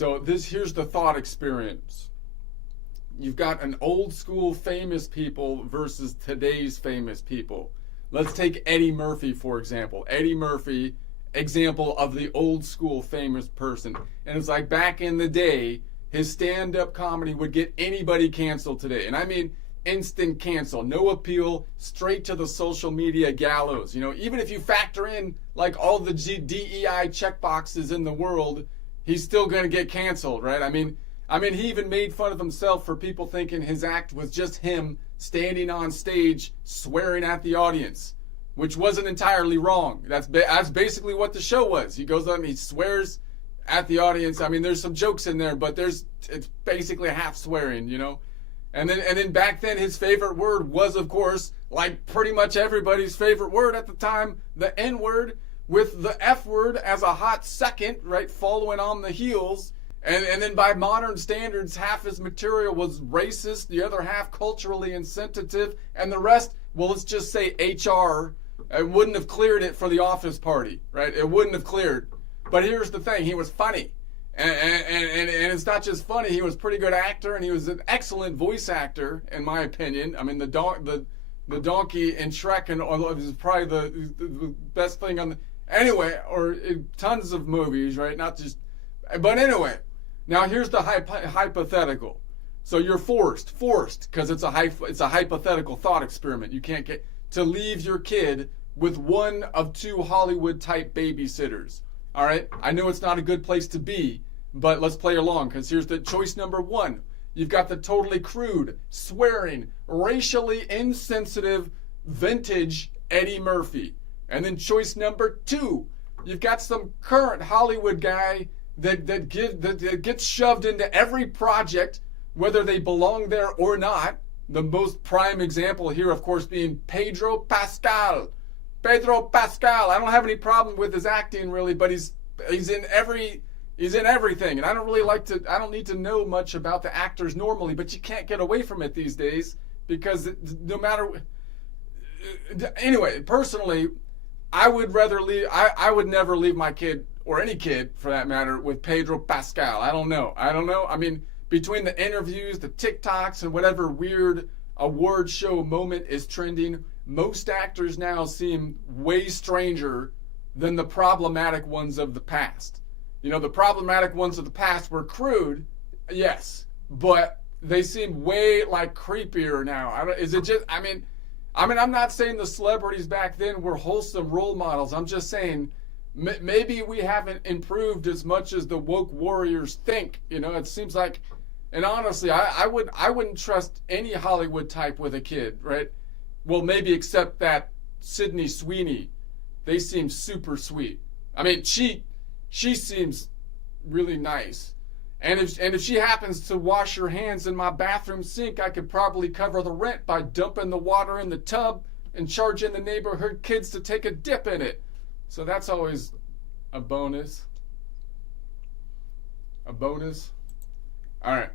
So here's the thought experience. You've got an old school famous people versus today's famous people. Let's take Eddie Murphy, for example. Eddie Murphy, example of the old school famous person. And it's like back in the day, his stand-up comedy would get anybody canceled today. And I mean instant cancel, no appeal, straight to the social media gallows. You know, even if you factor in like all the DEI checkboxes in the world, he's still going to get canceled, right? I mean, he even made fun of himself for people thinking his act was just him standing on stage swearing at the audience, which wasn't entirely wrong. That's basically what the show was. He goes up and he swears at the audience. I mean, there's some jokes in there, but it's basically half swearing, you know. And then back then, his favorite word was, of course, like pretty much everybody's favorite word at the time, the N-word, with the F word as a hot second, right, following on the heels. And then by modern standards, half his material was racist, the other half culturally insensitive, and the rest, well, let's just say HR, it wouldn't have cleared it for the Office Party, right? It wouldn't have cleared. But here's the thing, he was funny. And it's not just funny, he was a pretty good actor, and he was an excellent voice actor, in my opinion. I mean, the donkey in Shrek is probably the best thing on the... Anyway, or tons of movies, right? Not just... But anyway, now here's the hypothetical. So you're forced, because it's a hypothetical thought experiment. You can't get to leave your kid with one of two Hollywood-type babysitters. All right? I know it's not a good place to be, but let's play along, because here's the choice number one. You've got the totally crude, swearing, racially insensitive, vintage Eddie Murphy. And then choice number two, you've got some current Hollywood guy that gets shoved into every project, whether they belong there or not. The most prime example here, of course, being Pedro Pascal. Pedro Pascal. I don't have any problem with his acting really, but he's in everything. And I don't need to know much about the actors normally, but you can't get away from it these days because no matter. Anyway, personally, I would never leave my kid, or any kid for that matter, with Pedro Pascal. I don't know. I mean, between the interviews, the TikToks, and whatever weird award show moment is trending, most actors now seem way stranger than the problematic ones of the past. You know, the problematic ones of the past were crude, yes, but they seem way like creepier now. Is it just? I mean, I'm not saying the celebrities back then were wholesome role models. I'm just saying maybe we haven't improved as much as the woke warriors think. You know, it seems like, and honestly, I wouldn't trust any Hollywood type with a kid, right? Well, maybe except that Sydney Sweeney. They seem super sweet. I mean, she seems really nice. And if she happens to wash her hands in my bathroom sink, I could probably cover the rent by dumping the water in the tub and charging the neighborhood kids to take a dip in it. So that's always a bonus. A bonus. All right.